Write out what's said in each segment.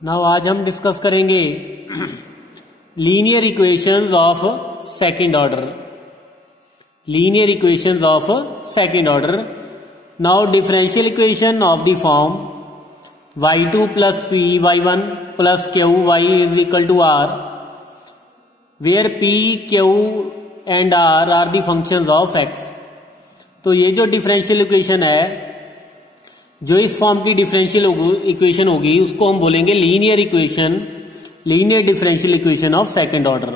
Now आज हम discuss करेंगे linear equations of second order. Linear equations of second order. Now differential equation of the form y2 plus p y1 plus q y is equal to r, where p q and r are the functions of x। तो ये जो differential equation है, जो इस form की differential equation होगी, उसको हम बोलेंगे linear equation, linear differential equation of second order.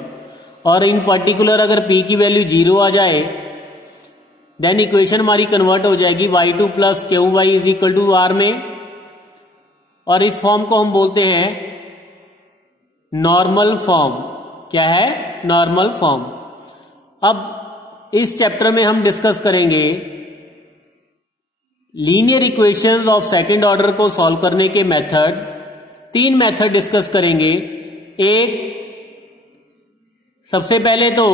और इन पर्टिकुलर अगर p की वैल्यू 0 आ जाए देन इक्वेशन हमारी कन्वर्ट हो जाएगी y2 plus Q Y is equal to r में, और इस फॉर्म को हम बोलते हैं नॉर्मल फॉर्म। क्या है? Normal form. अब इस चैप्टर में हम डिस्कस करेंगे linear equations of second order को सॉल्व करने के मेथड। 3 मेथड डिस्कस करेंगे। एक, सबसे पहले तो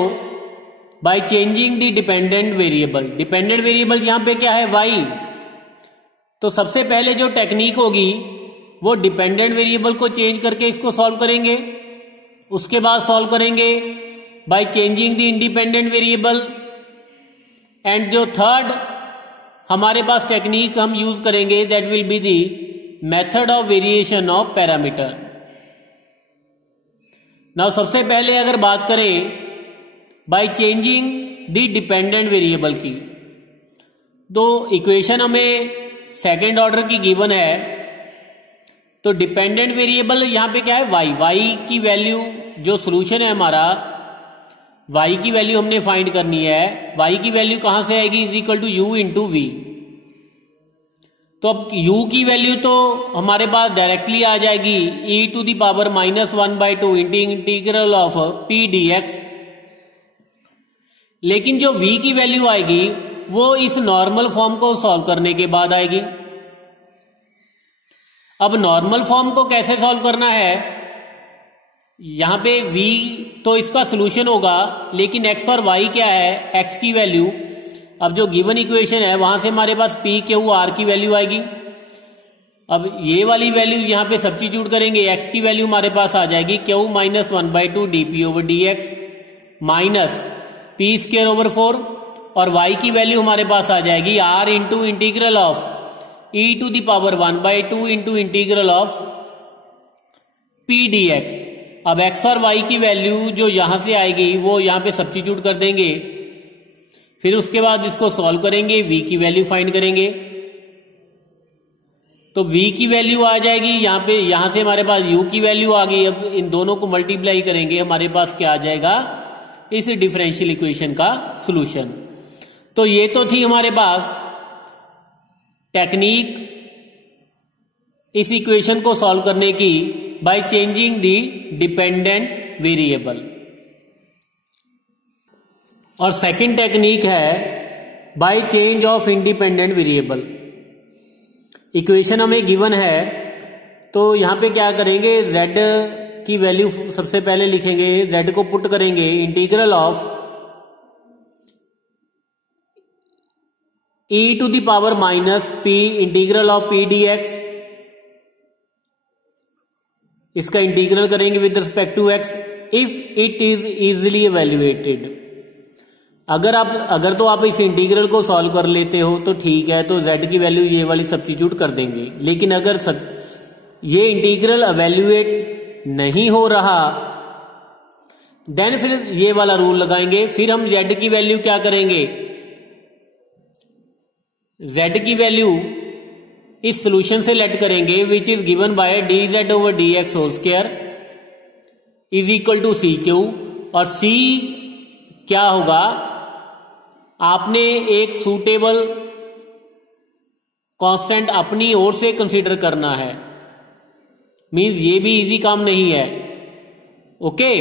by changing the dependent variable. Dependent variable यहां पे क्या है? y। तो सबसे पहले जो टेक्निक होगी वो डिपेंडेंट वेरिएबल को चेंज करके इसको सॉल्व करेंगे। उसके बाद सॉल्व करेंगे by changing the independent variable. And जो थर्ड हमारे पास टेक्निक हम यूज करेंगे that will be the method of variation of parameter. Now सबसे पहले अगर बात करें by changing the dependent variable की, तो इक्वेशन हमें सेकेंड ऑर्डर की गिवन है। तो डिपेंडेंट वेरिएबल यहां पे क्या है? y की वैल्यू, जो सोल्यूशन है हमारा, y की वैल्यू हमने फाइंड करनी है। y की वैल्यू कहां से आएगी? Is equal to u into V. तो अब u की वैल्यू तो हमारे पास डायरेक्टली आ जाएगी e to the power -1/2 integral of p dx। लेकिन जो v की वैल्यू आएगी वो इस नॉर्मल फॉर्म को सॉल्व करने के बाद आएगी। अब नॉर्मल फॉर्म को कैसे सॉल्व करना है? यहां पे v तो इसका सोल्यूशन होगा, लेकिन x और y क्या है? x की वैल्यू, अब जो गिवन इक्वेशन है वहां से हमारे पास p q r की वैल्यू आएगी। अब ये वाली वैल्यू यहां पे सब्स्टिट्यूट करेंगे, x की वैल्यू हमारे पास आ जाएगी q minus 1/2 dp over dx minus p square over 4, और y की वैल्यू हमारे पास आ जाएगी r into integral of e to the power 1/2 into integral of p dx। अब x और y की वैल्यू जो यहां से आएगी वो यहां पे सब्स्टिट्यूट कर देंगे, फिर उसके बाद इसको सॉल्व करेंगे, v की वैल्यू फाइंड करेंगे। तो v की वैल्यू आ जाएगी यहां पे, यहां से हमारे पास u की वैल्यू आ गई। अब इन दोनों को मल्टीप्लाई करेंगे, हमारे पास क्या आ जाएगा? इस डिफरेंशियल इक्वेशन का सॉल्यूशन। तो ये तो थी हमारे पास टेक्निक इस इक्वेशन को सॉल्व करने की by changing the dependent variable. और सेकंड टेक्निक है by change of independent variable. Equation हमें गिवन है, तो यहां पे क्या करेंगे? z की वैल्यू सबसे पहले लिखेंगे, z को पुट करेंगे integral of e to the power minus p integral of p dx। इसका इंटीग्रल करेंगे with respect to x if it is easily evaluated. अगर तो आप इस इंटीग्रल को सॉल्व कर लेते हो तो ठीक है, तो z की वैल्यू ये वाली सब्स्टिट्यूट कर देंगे। लेकिन अगर ये इंटीग्रल इवेल्युएट नहीं हो रहा देन फिर ये वाला रूल लगाएंगे। फिर हम z की वैल्यू क्या करेंगे? z की वैल्यू इस सोल्यूशन से लेट करेंगे which is given by dz over dx whole square is equal to C Q. और c क्या होगा? आपने एक सूटेबल कांस्टेंट अपनी ओर से कंसीडर करना है। मींस ये भी इजी काम नहीं है। ओके,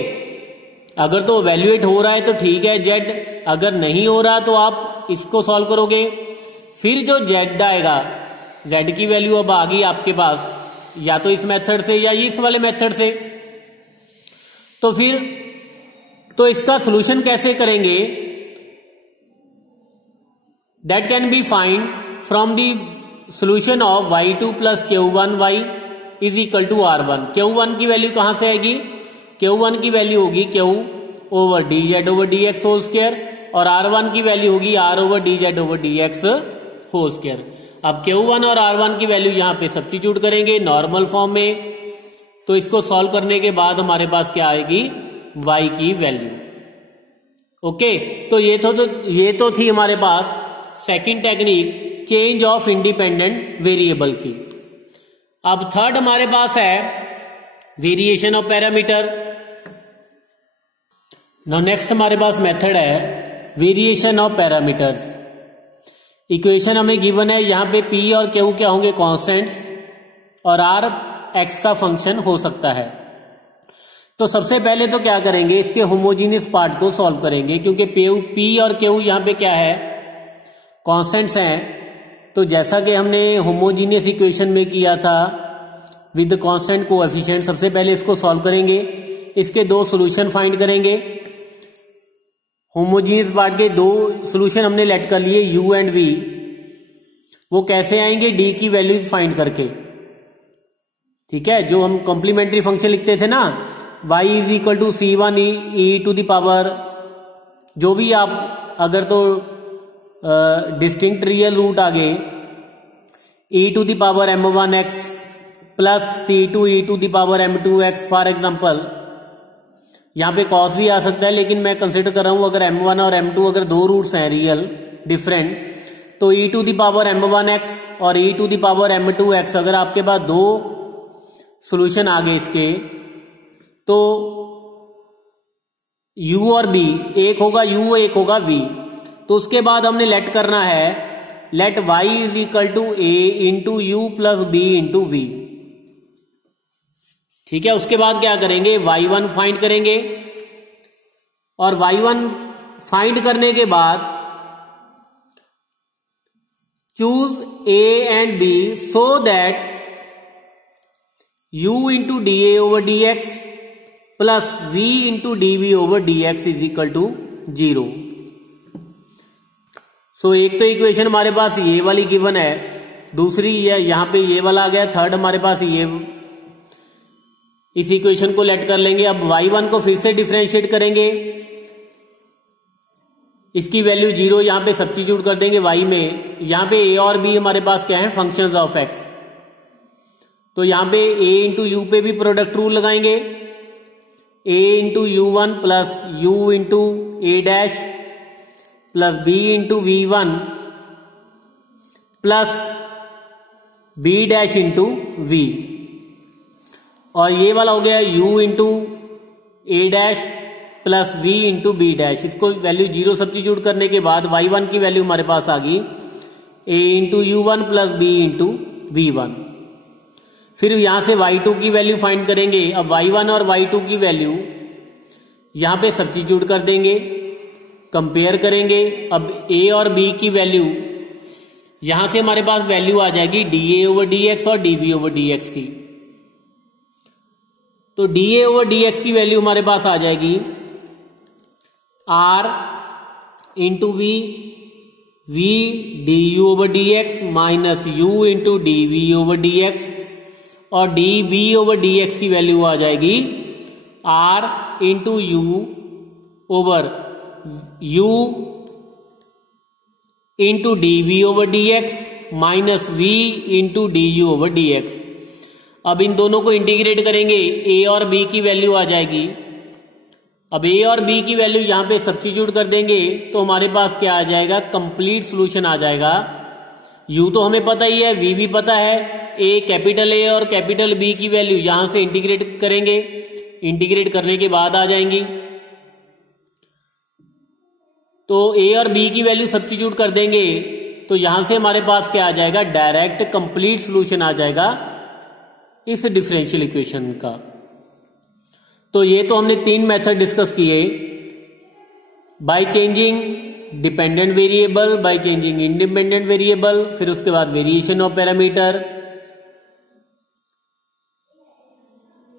अगर तो वैल्यूएट हो रहा है तो ठीक है z, अगर नहीं हो रहा तो आप इसको सॉल्व करोगे। फिर जो z आएगा, z की वैल्यू अब आ गई आपके पास, या तो इस मेथड से या इस वाले मेथड से। तो फिर तो इसका सॉल्यूशन कैसे करेंगे? That can be find from the solution of y2 plus q1y is equal to R1। Q1 की वैल्यू कहां से आएगी? Q1 की वैल्यू होगी Q over dz over dx whole square और R1 की वैल्यू होगी R over dz over dx whole square. अब Q1 और R1 की वैल्यू यहां पे सब्स्टिट्यूट करेंगे नॉर्मल फॉर्म में, तो इसको सॉल्व करने के बाद हमारे पास क्या आएगी? y की वैल्यू। ओके, तो ये तो थी हमारे पास second technique change of independent variable की। अब थर्ड हमारे पास है variation of parameter. Now next हमारे पास मेथड है वेरिएशन ऑफ पैरामीटर्स। इक्वेशन हमें गिवन है, यहां पे p और q क्या होंगे? कांस्टेंट्स, और r x का फंक्शन हो सकता है। तो सबसे पहले तो क्या करेंगे, इसके होमोजीनियस पार्ट को सॉल्व करेंगे, क्योंकि p और q यहां पे क्या है? कांस्टेंट्स हैं। तो जैसा कि हमने होमोजीनियस इक्वेशन में किया था विद कांस्टेंट कोएफिशिएंट, सबसे पहले इसको सॉल्व करेंगे, इसके दो सॉल्यूशन फाइंड करेंगे। होमोजीनियस पार्ट के दो सॉल्यूशन हमने लेट कर लिए u एंड v। वो कैसे आएंगे? d की वैल्यूज फाइंड करके, ठीक है, जो हम कॉम्प्लीमेंट्री फंक्शन लिखते थे ना, y is equal to c1 e to the power, जो भी आप अगर तो डिस्टिंक्ट रियल रूट आगे e to the power m1x plus c2 e to the power m2x, for example. यहां पे कॉस भी आ सकता है, लेकिन मैं कंसिडर कर रहा हूं अगर m1 और m2 अगर दो रूट्स हैं रियल डिफरेंट, तो e to the power m1x और e to the power m2x, अगर आपके पास दो सॉल्यूशन आ गए इसके, तो u और b, एक होगा u एक होगा v। तो उसके बाद हमने लेट करना है, let y is equal to a into U plus b into v। ठीक है, उसके बाद क्या करेंगे? y1 फाइंड करेंगे, और y1 फाइंड करने के बाद choose a and b so that u into D A over D X plus v into D B over D X is equal to 0। So एक तो इक्वेशन हमारे पास ये वाली गिवन है, दूसरी यहां पे ये वाला आ गया, थर्ड हमारे पास ये, इस इक्वेशन को लेट कर लेंगे। अब y1 को फिर से डिफरेंशिएट करेंगे, इसकी वैल्यू 0 यहां पे सब्स्टिट्यूट कर देंगे y में। यहां पे a और b हमारे पास क्या है? Functions of x। तो यहां पे a इंटू यू पे भी प्रोडक्ट रूल लगाएंगे, a into u1 plus u into a dash plus b into v1 plus b dash into v, और ये वाला हो गया u into a dash plus v into b dash. इसको value 0 substitute करने के बाद y1 की वैल्यू हमारे पास आ गई a into u1 plus b into v1। फिर यहां से y2 की वैल्यू फाइंड करेंगे। अब y1 और y2 की वैल्यू यहां पे सब्स्टिट्यूट कर देंगे, कंपेयर करेंगे। अब a और b की वैल्यू, यहां से हमारे पास वैल्यू आ जाएगी dA ओवर dx और dB ओवर dx की। तो dA ओवर dx की वैल्यू हमारे पास आ जाएगी r into v du over dx minus u into dv over dx, और dB ओवर dx की वैल्यू आ जाएगी r into u over u into dV over dx minus v into du over dx। अब इन दोनों को integrate करेंगे, a और b की value आ जाएगी। अब a और b की वैल्यू यहां पे सब्स्टिट्यूट कर देंगे, तो हमारे पास क्या आ जाएगा? कंप्लीट सॉल्यूशन आ जाएगा। u तो हमें पता ही है, v भी पता है, a कैपिटल A और कैपिटल B की वैल्यू यहां से इंटीग्रेट करेंगे, इंटीग्रेट करने के बाद आ जाएंगी। तो a और b की वैल्यू सब्स्टिट्यूट कर देंगे, तो यहां से हमारे पास क्या आ जाएगा? डायरेक्ट कंप्लीट सॉल्यूशन आ जाएगा इस डिफरेंशियल इक्वेशन का। तो ये तो हमने तीन मेथड डिस्कस किए, by changing dependent variable, by changing independent variable, फिर उसके बाद वेरिएशन ऑफ पैरामीटर।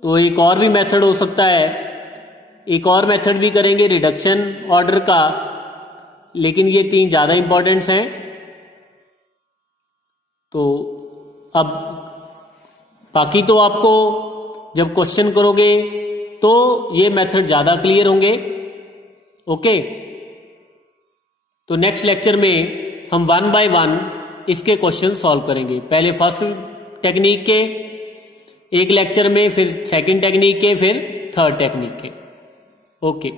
तो एक और भी मेथड हो सकता है, एक और मेथड भी करेंगे रिडक्शन ऑर्डर का, लेकिन ये तीन ज्यादा इंपॉर्टेंट्स हैं। तो अब बाकी तो आपको जब क्वेश्चन करोगे तो ये मेथड ज्यादा क्लियर होंगे। ओके, तो नेक्स्ट लेक्चर में हम 1 बाय 1 इसके क्वेश्चन सॉल्व करेंगे। पहले फर्स्ट टेक्निक के एक लेक्चर में, फिर सेकंड टेक्निक के, फिर थर्ड टेक्निक के। ओके।